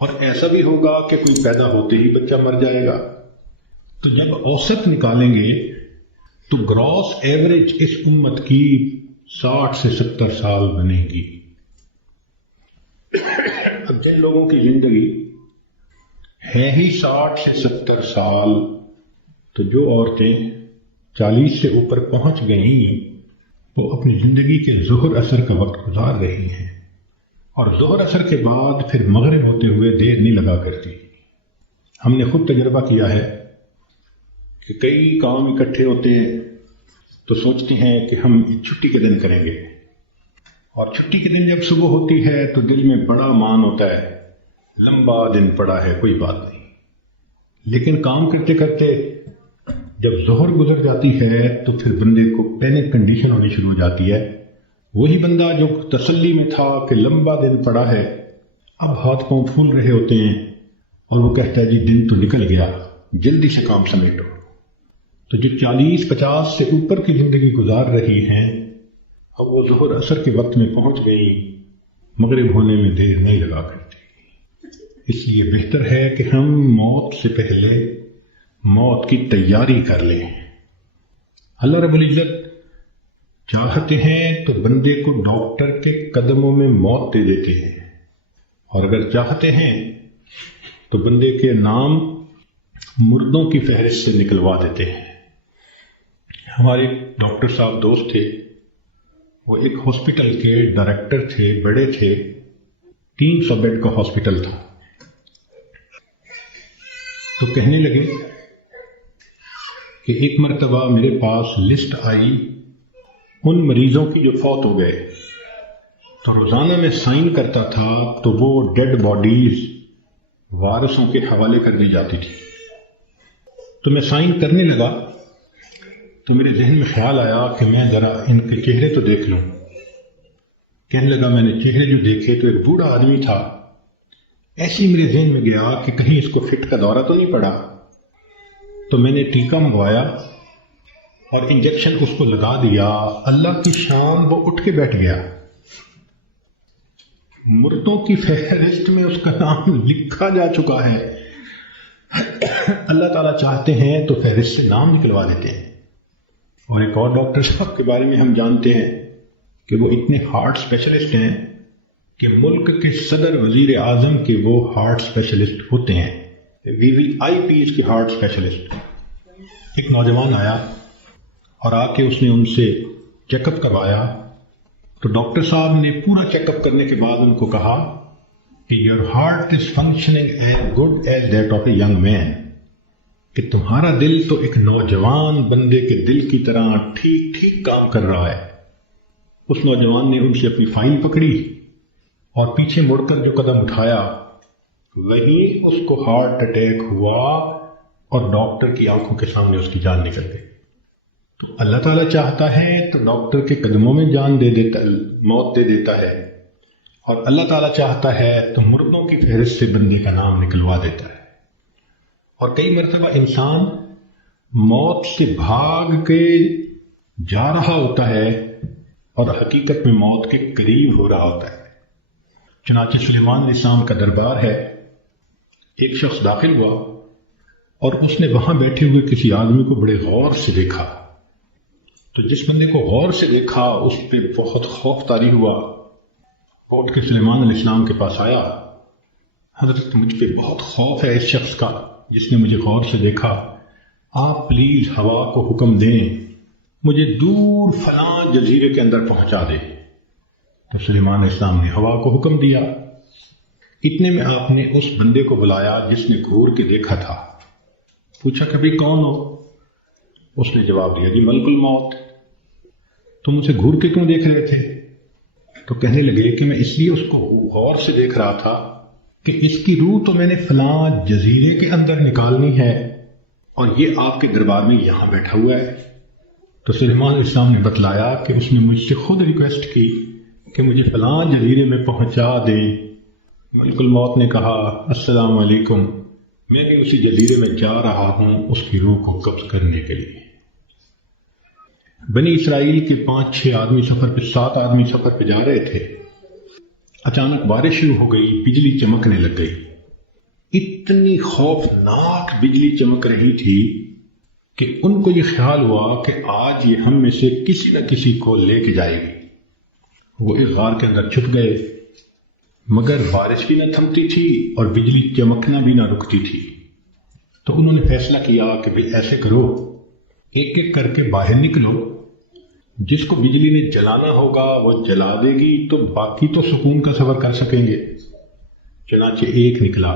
اور ایسا بھی ہوگا کہ کوئی پیدا ہوتے ہی بچہ مر جائے گا۔ تو جب اوسط نکالیں گے تو گراس ایوریج اس امت کی 60 سے 70 سال بنے گی۔ اب جن لوگوں کی زندگی ہے ہی 60 سے 70 سال، تو جو عورتیں 40 سے اوپر پہنچ گئیں وہ اپنی زندگی کے ظہر اثر کا وقت گزار رہی ہیں، اور ظہر اثر کے بعد پھر مغرب ہوتے ہوئے دیر نہیں لگا کرتی۔ ہم نے خود تجربہ کیا ہے کہ کئی کام اکٹھے ہوتے ہیں تو سوچتے ہیں کہ ہم چھٹی کے دن کریں گے، اور چھٹی کے دن جب صبح ہوتی ہے تو دل میں بڑا مان ہوتا ہے، لمبا دن پڑا ہے، کوئی بات نہیں۔ لیکن کام کرتے کرتے جب ظہر گزر جاتی ہے تو پھر بندے کو پینک کنڈیشن ہونی شروع ہو جاتی ہے۔ وہی بندہ جو تسلی میں تھا کہ لمبا دن پڑا ہے، اب ہاتھ پاؤں پھول رہے ہوتے ہیں اور وہ کہتا ہے جی دن تو نکل گیا، جلدی سے کام سمیٹو۔ تو جو 40-50 سے اوپر کی زندگی گزار رہی ہیں، اب وہ ظہر اثر کے وقت میں پہنچ گئی، مغرب ہونے میں دیر نہیں لگا کرتی۔ اس لیے بہتر ہے کہ ہم موت سے پہلے موت کی تیاری کر لیں۔ اللہ رب العزت چاہتے ہیں تو بندے کو ڈاکٹر کے قدموں میں موت دے دیتے ہیں، اور اگر چاہتے ہیں تو بندے کے نام مردوں کی فہرست سے نکلوا دیتے ہیں۔ ہمارے ڈاکٹر صاحب دوست تھے، وہ ایک ہاسپٹل کے ڈائریکٹر تھے، بڑے تھے، 300 بیڈ کا ہاسپٹل تھا۔ تو کہنے لگے کہ ایک مرتبہ میرے پاس لسٹ آئی ان مریضوں کی جو فوت ہو گئے، تو روزانہ میں سائن کرتا تھا تو وہ ڈیڈ باڈیز وارثوں کے حوالے کر دی جاتی تھی۔ تو میں سائن کرنے لگا تو میرے ذہن میں خیال آیا کہ میں ذرا ان کے چہرے تو دیکھ لوں۔ کہنے لگا میں نے چہرے جو دیکھے تو ایک بوڑھا آدمی تھا، ایسی میرے ذہن میں گیا کہ کہیں اس کو فٹ کا دورہ تو نہیں پڑا۔ تو میں نے ٹیکا منگوایا اور انجیکشن اس کو لگا دیا۔ اللہ کی شان، وہ اٹھ کے بیٹھ گیا۔ مردوں کی فہرست میں اس کا نام لکھا جا چکا ہے۔ اللہ تعالیٰ چاہتے ہیں تو فہرست سے نام نکلوا دیتے ہیں۔ اور ایک اور ڈاکٹر صاحب کے بارے میں ہم جانتے ہیں کہ وہ اتنے ہارٹ اسپیشلسٹ ہیں کہ ملک کے صدر وزیر اعظم کے وہ ہارٹ اسپیشلسٹ ہوتے ہیں، VVIPs کے ہارٹ اسپیشلسٹ۔ ایک نوجوان آیا اور آ کے اس نے ان سے چیک اپ کروایا، تو ڈاکٹر صاحب نے پورا چیک اپ کرنے کے بعد ان کو کہا کہ your heart is functioning as good as that of a young man, کہ تمہارا دل تو ایک نوجوان بندے کے دل کی طرح ٹھیک ٹھیک کام کر رہا ہے۔ اس نوجوان نے ان سے اپنی فائل پکڑی اور پیچھے مڑ کر جو قدم اٹھایا وہیں اس کو ہارٹ اٹیک ہوا اور ڈاکٹر کی آنکھوں کے سامنے اس کی جان نکل گئی۔ تو اللہ تعالیٰ چاہتا ہے تو ڈاکٹر کے قدموں میں جان دے دیتا، موت دے دیتا ہے، اور اللہ تعالیٰ چاہتا ہے تو مردوں کی فہرست سے بندے کا نام نکلوا دیتا ہے۔ اور کئی مرتبہ انسان موت سے بھاگ کے جا رہا ہوتا ہے اور حقیقت میں موت کے قریب ہو رہا ہوتا ہے۔ چنانچہ سلیمان علیہ السلام کا دربار ہے، ایک شخص داخل ہوا اور اس نے وہاں بیٹھے ہوئے کسی آدمی کو بڑے غور سے دیکھا۔ تو جس بندے کو غور سے دیکھا اس پہ بہت خوف طاری ہوا، اٹھ کے سلیمان علیہ السلام کے پاس آیا، حضرت مجھ پہ بہت خوف ہے اس شخص کا جس نے مجھے غور سے دیکھا، آپ پلیز ہوا کو حکم دیں مجھے دور فلاں جزیرے کے اندر پہنچا دے۔ تو سلیمان علیہ السلام نے ہوا کو حکم دیا۔ اتنے میں آپ نے اس بندے کو بلایا جس نے گھور کے دیکھا تھا، پوچھا کہ بھئی کون ہو؟ اس نے جواب دیا جی ملک الموت۔ تم اسے گھور کے کیوں دیکھ رہے تھے؟ تو کہنے لگے کہ میں اس لیے اس کو غور سے دیکھ رہا تھا کہ اس کی روح تو میں نے فلاں جزیرے کے اندر نکالنی ہے اور یہ آپ کے دربار میں یہاں بیٹھا ہوا ہے۔ تو سلیمان علیہ السلام نے بتلایا کہ اس نے مجھ سے خود ریکویسٹ کی کہ مجھے فلاں جزیرے میں پہنچا دیں۔ ملک الموت نے کہا السلام علیکم، میں بھی اسی جزیرے میں جا رہا ہوں اس کی روح کو قبض کرنے کے لیے۔ بنی اسرائیل کے 5-6 آدمی سفر پہ 7 آدمی سفر پہ جا رہے تھے، اچانک بارش شروع ہو گئی، بجلی چمکنے لگ گئی، اتنی خوفناک بجلی چمک رہی تھی کہ ان کو یہ خیال ہوا کہ آج یہ ہم میں سے کسی نہ کسی کو لے کے جائے گی۔ وہ ایک غار کے اندر چھپ گئے، مگر بارش بھی نہ تھمتی تھی اور بجلی چمکنا بھی نہ رکتی تھی۔ تو انہوں نے فیصلہ کیا کہ بھئی ایسے کرو، ایک ایک کر کے باہر نکلو، جس کو بجلی نے جلانا ہوگا وہ جلا دے گی تو باقی تو سکون کا سفر کر سکیں گے۔ چنانچہ ایک نکلا،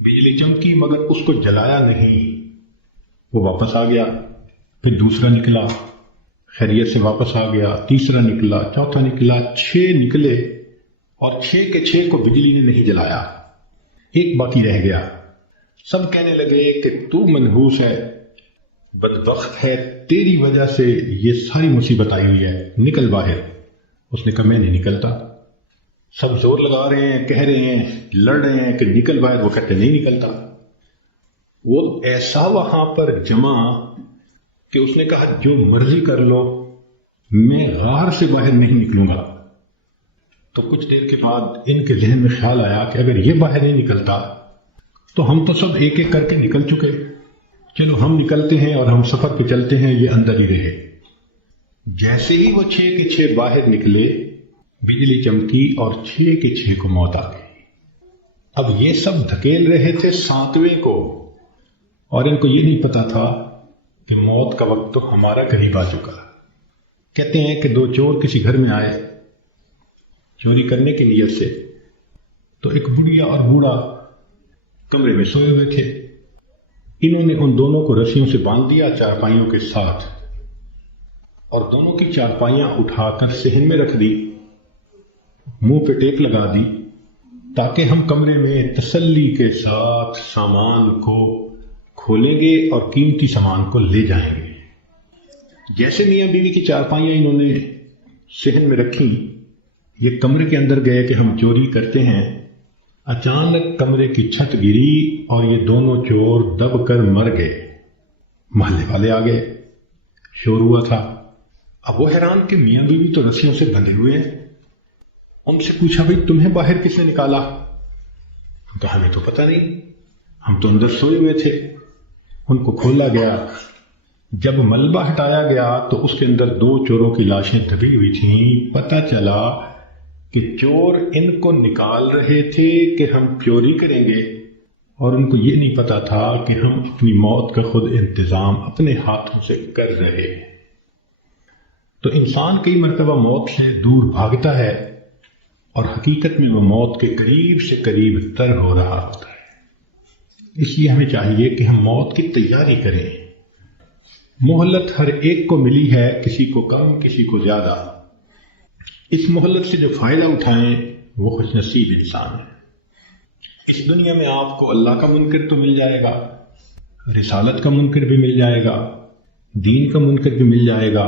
بجلی چمکی مگر اس کو جلایا نہیں، وہ واپس آ گیا۔ پھر دوسرا نکلا، خیریت سے واپس آ گیا، تیسرا نکلا، چوتھا نکلا، 6 نکلے اور 6 کے 6 کو بجلی نے نہیں جلایا، ایک باقی رہ گیا۔ سب کہنے لگے کہ تو منحوس ہے، بدبخت ہے، تیری وجہ سے یہ ساری مصیبت آئی ہوئی ہے، نکل باہر۔ اس نے کہا میں نہیں نکلتا۔ سب زور لگا رہے ہیں، کہہ رہے ہیں، لڑ رہے ہیں کہ نکل باہر، وہ کہتے نہیں نکلتا۔ وہ ایسا وہاں پر جمع کہ اس نے کہا جو مرضی کر لو، میں غار سے باہر نہیں نکلوں گا۔ تو کچھ دیر کے بعد ان کے ذہن میں خیال آیا کہ اگر یہ باہر نہیں نکلتا تو ہم تو سب ایک ایک کر کے نکل چکے، چلو ہم نکلتے ہیں اور ہم سفر پہ چلتے ہیں، یہ اندر ہی رہے۔ جیسے ہی وہ 6 کے 6 باہر نکلے، بجلی چمکی اور 6 کے 6 کو موت آ گئی۔ اب یہ سب دھکیل رہے تھے 7ویں کو، اور ان کو یہ نہیں پتا تھا کہ موت کا وقت تو ہمارا قریب آ چکا۔ کہتے ہیں کہ 2 چور کسی گھر میں آئے چوری کرنے کی نیت سے، تو ایک بڑھیا اور بوڑھا کمرے میں سوئے ہوئے تھے۔ انہوں نے ان دونوں کو رسیوں سے باندھ دیا چارپائیوں کے ساتھ، اور دونوں کی چارپائیاں اٹھا کر صحن میں رکھ دی، منہ پہ ٹیپ لگا دی، تاکہ ہم کمرے میں تسلی کے ساتھ سامان کو کھولیں گے اور قیمتی سامان کو لے جائیں گے۔ جیسے میاں بیوی کی چارپائیاں انہوں نے صحن میں رکھی، یہ کمرے کے اندر گئے کہ ہم چوری کرتے ہیں۔ اچانک کمرے کی چھت گری اور یہ دونوں چور دب کر مر گئے۔ محلے والے آ گئے، شور ہوا تھا۔ اب وہ حیران کہ میاں بیوی تو رسیوں سے بندھے ہوئے ہیں۔ ان سے پوچھا بھئی تمہیں باہر کس نے نکالا؟ تو ہمیں تو پتہ نہیں، ہم تو اندر سوئے ہوئے تھے۔ ان کو کھولا گیا، جب ملبہ ہٹایا گیا تو اس کے اندر 2 چوروں کی لاشیں دبی ہوئی تھیں۔ پتہ چلا کہ چور ان کو نکال رہے تھے کہ ہم چوری کریں گے، اور ان کو یہ نہیں پتا تھا کہ ہم اپنی موت کا خود انتظام اپنے ہاتھوں سے کر رہے ہیں۔ تو انسان کئی مرتبہ موت سے دور بھاگتا ہے اور حقیقت میں وہ موت کے قریب سے قریب تر ہو رہا ہوتا ہے۔ اس لیے ہمیں چاہیے کہ ہم موت کی تیاری کریں۔ مہلت ہر ایک کو ملی ہے، کسی کو کم، کسی کو زیادہ۔ اس مہلت سے جو فائدہ اٹھائیں وہ خوش نصیب انسان ہے۔ اس دنیا میں آپ کو اللہ کا منکر تو مل جائے گا، رسالت کا منکر بھی مل جائے گا، دین کا منکر بھی مل جائے گا۔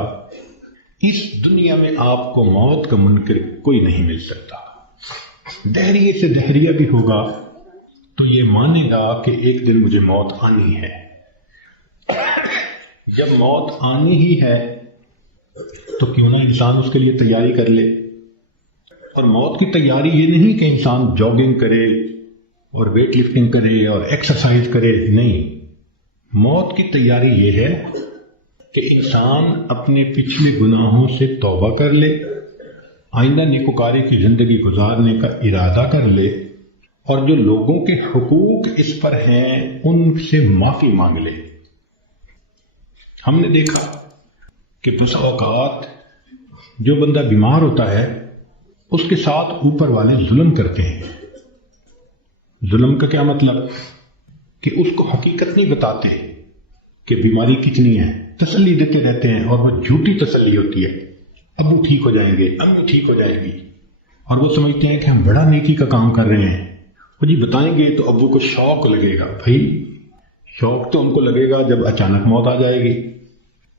اس دنیا میں آپ کو موت کا منکر کوئی نہیں مل سکتا۔ دہریے سے دہریہ بھی ہوگا تو یہ مانے گا کہ ایک دن مجھے موت آنی ہے۔ جب موت آنی ہی ہے تو کیوں نہ انسان اس کے لیے تیاری کر لے۔ اور موت کی تیاری یہ نہیں کہ انسان جاگنگ کرے اور ویٹ لفٹنگ کرے اور ایکسرسائز کرے، نہیں۔ موت کی تیاری یہ ہے کہ انسان اپنے پچھلے گناہوں سے توبہ کر لے، آئندہ نیکوکاری کی زندگی گزارنے کا ارادہ کر لے، اور جو لوگوں کے حقوق اس پر ہیں ان سے معافی مانگ لے۔ ہم نے دیکھا کہ بسا اوقات جو بندہ بیمار ہوتا ہے اس کے ساتھ اوپر والے ظلم کرتے ہیں۔ ظلم کا کیا مطلب؟ کہ اس کو حقیقت نہیں بتاتے کہ بیماری کتنی ہے، تسلی دیتے رہتے ہیں، اور وہ جھوٹی تسلی ہوتی ہے۔ ابو ٹھیک ہو جائیں گے، امی ٹھیک ہو جائے گی، اور وہ سمجھتے ہیں کہ ہم بڑا نیکی کا کام کر رہے ہیں۔ وہ جی بتائیں گے تو ابو کو شوق لگے گا۔ بھائی شوق تو ان کو لگے گا جب اچانک موت آ جائے گی۔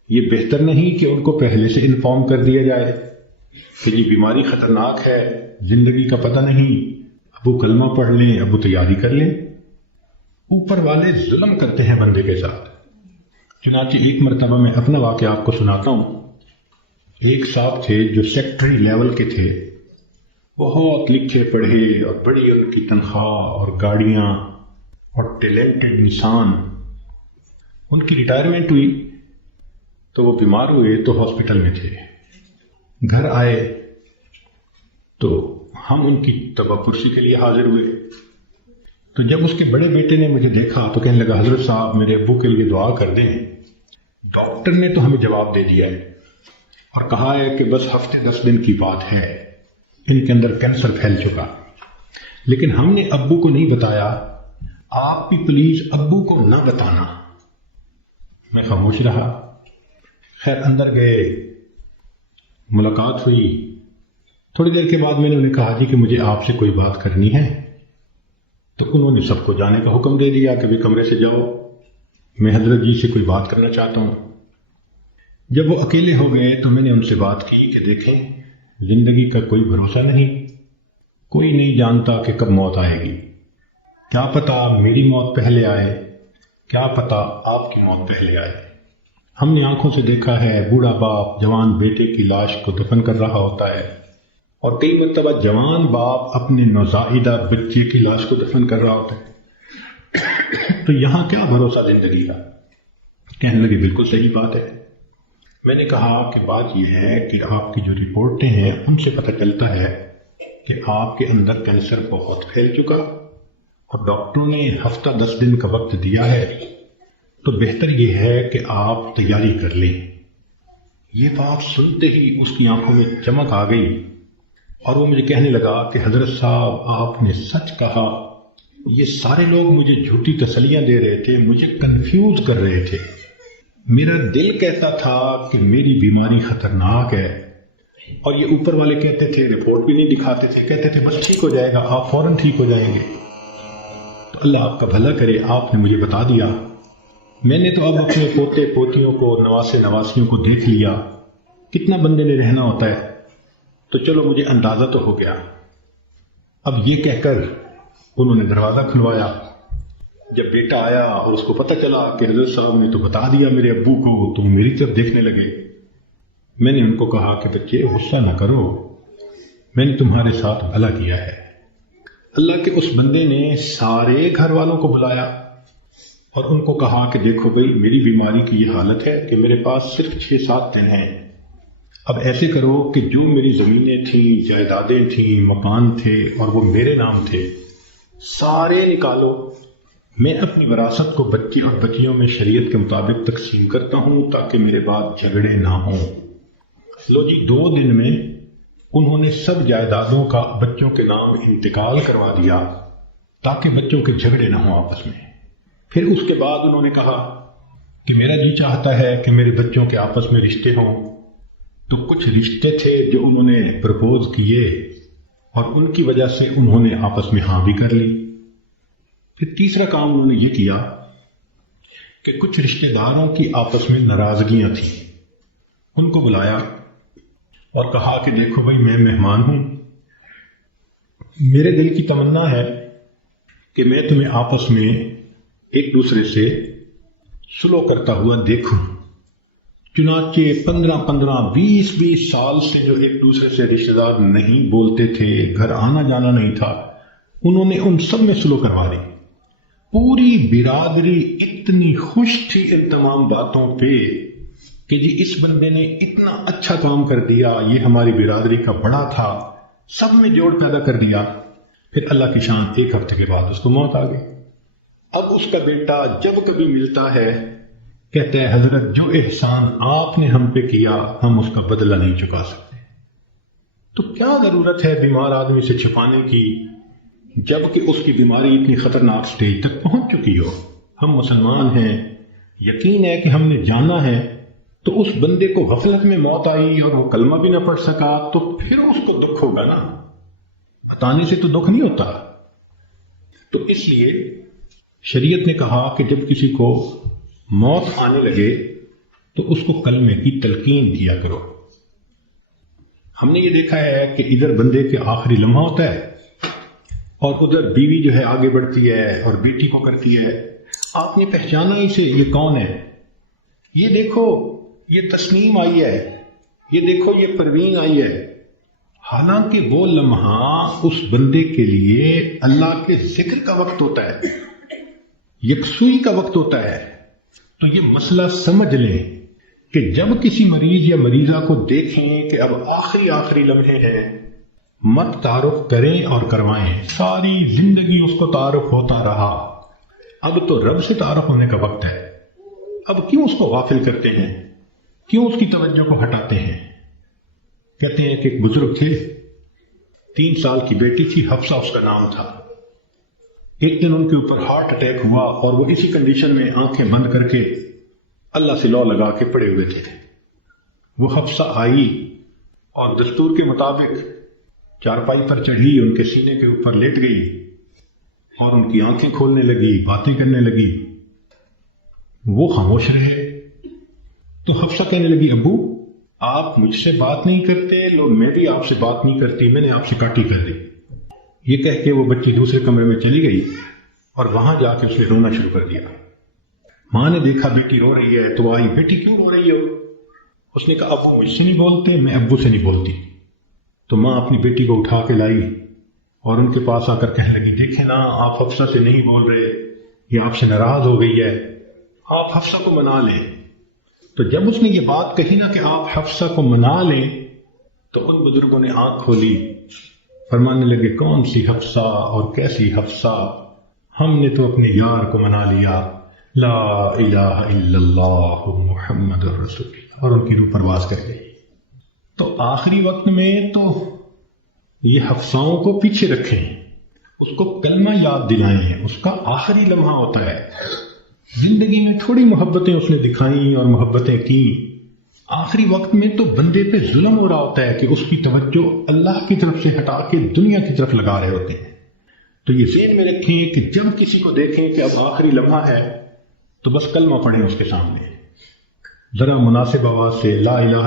یہ بہتر نہیں کہ ان کو پہلے سے انفارم کر دیا جائے کہ یہ بیماری خطرناک ہے، زندگی کا پتہ نہیں، ابو کلمہ پڑھ لیں، ابو تیاری کر لیں۔ اوپر والے ظلم کرتے ہیں بندے کے ساتھ۔ چنانچہ ایک مرتبہ میں اپنا واقعہ آپ کو سناتا ہوں۔ ایک صاحب تھے جو سیکٹری لیول کے تھے، بہت لکھے پڑھے اور بڑی ان کی تنخواہ اور گاڑیاں اور ٹیلنٹڈ انسان. ان کی ریٹائرمنٹ ہوئی تو وہ بیمار ہوئے تو ہاسپٹل میں تھے. گھر آئے تو ہم ان کی طبع پرسی کے لیے حاضر ہوئے. تو جب اس کے بڑے بیٹے نے مجھے دیکھا تو کہنے لگا حضرت صاحب میرے ابو کے لیے دعا کر دیں. ڈاکٹر نے تو ہمیں جواب دے دیا ہے اور کہا ہے کہ بس ہفتے 10 دن کی بات ہے، ان کے اندر کینسر پھیل چکا. لیکن ہم نے ابو کو نہیں بتایا. آپ بھی پلیز ابو کو نہ بتانا. میں خاموش رہا. خیر اندر گئے، ملاقات ہوئی. تھوڑی دیر کے بعد میں نے انہیں کہا جی کہ مجھے آپ سے کوئی بات کرنی ہے. تو انہوں نے سب کو جانے کا حکم دے دیا کہ بھی کمرے سے جاؤ، میں حضرت جی سے کوئی بات کرنا چاہتا ہوں. جب وہ اکیلے ہو گئے تو میں نے ان سے بات کی کہ دیکھیں زندگی کا کوئی بھروسہ نہیں، کوئی نہیں جانتا کہ کب موت آئے گی. کیا پتا میری موت پہلے آئے، کیا پتا آپ کی موت پہلے آئے. ہم نے آنکھوں سے دیکھا ہے بوڑھا باپ جوان بیٹے کی لاش کو دفن کر رہا ہوتا ہے، اور کئی مرتبہ جوان باپ اپنے نوزائیدہ بچے کی لاش کو دفن کر رہا ہوتا ہے. تو یہاں کیا بھروسہ زندگی کا؟ کہنے لگے بالکل صحیح بات ہے. میں نے کہا کہ بات یہ ہے کہ آپ کی جو رپورٹیں ہیں ان سے پتہ چلتا ہے کہ آپ کے اندر کینسر بہت پھیل چکا اور ڈاکٹروں نے ہفتہ 10 دن کا وقت دیا ہے، تو بہتر یہ ہے کہ آپ تیاری کر لیں. یہ بات سنتے ہی اس کی آنکھوں میں چمک آ گئی اور وہ مجھے کہنے لگا کہ حضرت صاحب آپ نے سچ کہا. یہ سارے لوگ مجھے جھوٹی تسلیاں دے رہے تھے، مجھے کنفیوز کر رہے تھے. میرا دل کہتا تھا کہ میری بیماری خطرناک ہے، اور یہ اوپر والے کہتے تھے، رپورٹ بھی نہیں دکھاتے تھے، کہتے تھے بس ٹھیک ہو جائے گا، آپ فوراً ٹھیک ہو جائیں گے. تو اللہ آپ کا بھلا کرے، آپ نے مجھے بتا دیا. میں نے تو اب اپنے پوتے پوتیوں کو نواسے نواسیوں کو دیکھ لیا. کتنا بندے نے رہنا ہوتا ہے، تو چلو مجھے اندازہ تو ہو گیا. اب یہ کہہ کر انہوں نے دروازہ کھلوایا. جب بیٹا آیا اور اس کو پتہ چلا کہ حضرت صاحب نے تو بتا دیا میرے ابو کو، تو میری طرف دیکھنے لگے. میں نے ان کو کہا کہ بچے غصہ نہ کرو، میں نے تمہارے ساتھ بھلا کیا ہے. اللہ کے اس بندے نے سارے گھر والوں کو بلایا اور ان کو کہا کہ دیکھو بھائی میری بیماری کی یہ حالت ہے کہ میرے پاس صرف 6-7 دن ہیں. اب ایسے کرو کہ جو میری زمینیں تھیں، جائیدادیں تھیں، مکان تھے اور وہ میرے نام تھے، سارے نکالو. میں اپنی وراثت کو بچے اور بچیوں میں شریعت کے مطابق تقسیم کرتا ہوں تاکہ میرے بعد جھگڑے نہ ہوں. لو جی 2 دن میں انہوں نے سب جائیدادوں کا بچوں کے نام انتقال کروا دیا تاکہ بچوں کے جھگڑے نہ ہوں آپس میں. پھر اس کے بعد انہوں نے کہا کہ میرا جی چاہتا ہے کہ میرے بچوں کے آپس میں رشتے ہوں. تو کچھ رشتے تھے جو انہوں نے پرپوز کیے اور ان کی وجہ سے انہوں نے آپس میں ہاں بھی کر لی. پھر تیسرا کام انہوں نے یہ کیا کہ کچھ رشتے داروں کی آپس میں ناراضگیاں تھیں. ان کو بلایا اور کہا کہ دیکھو بھائی میں مہمان ہوں، میرے دل کی تمنا ہے کہ میں تمہیں آپس میں ایک دوسرے سے سلو کرتا ہوا دیکھوں. چنانچہ 15-20 سال سے جو ایک دوسرے سے رشتے دار نہیں بولتے تھے، گھر آنا جانا نہیں تھا، انہوں نے ان سب میں سلو کروا دی. پوری برادری اتنی خوش تھی ان تمام باتوں پہ کہ جی اس بندے نے اتنا اچھا کام کر دیا، یہ ہماری برادری کا بڑا تھا، سب میں جوڑ پیدا کر دیا. پھر اللہ کی شان 1 ہفتے کے بعد اس کو موت آ گئی. اب اس کا بیٹا جب کبھی ملتا ہے کہتا ہے حضرت جو احسان آپ نے ہم پہ کیا ہم اس کا بدلہ نہیں چکا سکتے. تو کیا ضرورت ہے بیمار آدمی سے چھپانے کی جبکہ اس کی بیماری اتنی خطرناک سٹیج تک پہنچ چکی ہو. ہم مسلمان ہیں، یقین ہے کہ ہم نے جانا ہے. تو اس بندے کو غفلت میں موت آئی اور وہ کلمہ بھی نہ پڑھ سکا تو پھر اس کو دکھ ہوگا نا، بتانے سے تو دکھ نہیں ہوتا. تو اس لیے شریعت نے کہا کہ جب کسی کو موت آنے لگے تو اس کو کلمے کی تلقین دیا کرو. ہم نے یہ دیکھا ہے کہ ادھر بندے کے آخری لمحہ ہوتا ہے اور ادھر بیوی جو ہے آگے بڑھتی ہے اور بیٹی کو کرتی ہے آپ نے پہچانا اسے، یہ کون ہے؟ یہ دیکھو یہ تسنیم آئی ہے، یہ دیکھو یہ پروین آئی ہے. حالانکہ وہ لمحہ اس بندے کے لیے اللہ کے ذکر کا وقت ہوتا ہے، یکسوئی کا وقت ہوتا ہے۔ تو یہ مسئلہ سمجھ لیں کہ جب کسی مریض یا مریضہ کو دیکھیں کہ اب آخری لمحے ہیں، مت تعارف کریں اور کروائیں۔ ساری زندگی اس کو تعارف ہوتا رہا، اب تو رب سے تعارف ہونے کا وقت ہے۔ اب کیوں اس کو غافل کرتے ہیں؟ کیوں اس کی توجہ کو ہٹاتے ہیں؟ کہتے ہیں کہ ایک بزرگ تھے، 3 سال کی بیٹی تھی، حفصہ اس کا نام تھا۔ ایک دن ان کے اوپر ہارٹ اٹیک ہوا اور وہ اسی کنڈیشن میں آنکھیں بند کر کے اللہ سے لو لگا کے پڑے ہوئے تھے۔ وہ حفصہ آئی اور دستور کے مطابق چارپائی پر چڑھی، ان کے سینے کے اوپر لیٹ گئی اور ان کی آنکھیں کھولنے لگی، باتیں کرنے لگی۔ وہ خاموش رہے۔ تو حفصہ کہنے لگی، ابو آپ مجھ سے بات نہیں کرتے، لوگ میں بھی آپ سے بات نہیں کرتی، میں نے آپ سے کاٹی کر دی۔ یہ کہہ کے وہ بچی دوسرے کمرے میں چلی گئی اور وہاں جا کے اس نے رونا شروع کر دیا۔ ماں نے دیکھا بیٹی رو رہی ہے تو آئی، بیٹی کیوں رو رہی ہو؟ اس نے کہا ابو مجھ سے نہیں بولتے، میں ابو سے نہیں بولتی۔ تو ماں اپنی بیٹی کو اٹھا کے لائی اور ان کے پاس آ کر کہنے لگی، دیکھیں نا آپ حفصہ سے نہیں بول رہے، یہ آپ سے ناراض ہو گئی ہے، آپ حفصہ کو منا لیں۔ تو جب اس نے یہ بات کہی نا کہ آپ حفصہ کو منا لیں، تو ان بزرگوں نے آنکھ کھولی، فرمانے لگے کون سی حفصہ اور کیسی حفصہ، ہم نے تو اپنے یار کو منا لیا، لا الہ الا اللہ محمد رسول اللہ، اور ان کی روح پرواز کر گئی۔ تو آخری وقت میں تو یہ حفصاؤں کو پیچھے رکھیں، اس کو کلمہ یاد دلائیں، اس کا آخری لمحہ ہوتا ہے۔ زندگی میں تھوڑی محبتیں اس نے دکھائیں اور محبتیں کی، آخری وقت میں تو بندے پہ ظلم ہو رہا ہوتا ہے کہ اس کی توجہ اللہ کی طرف سے ہٹا کے دنیا کی طرف لگا رہے ہوتے ہیں۔ تو یہ ذہن میں رکھیں کہ جب کسی کو دیکھیں کہ اب آخری لمحہ ہے تو بس کلمہ پڑھیں اس کے سامنے، ذرا مناسب آواز سے لا الہ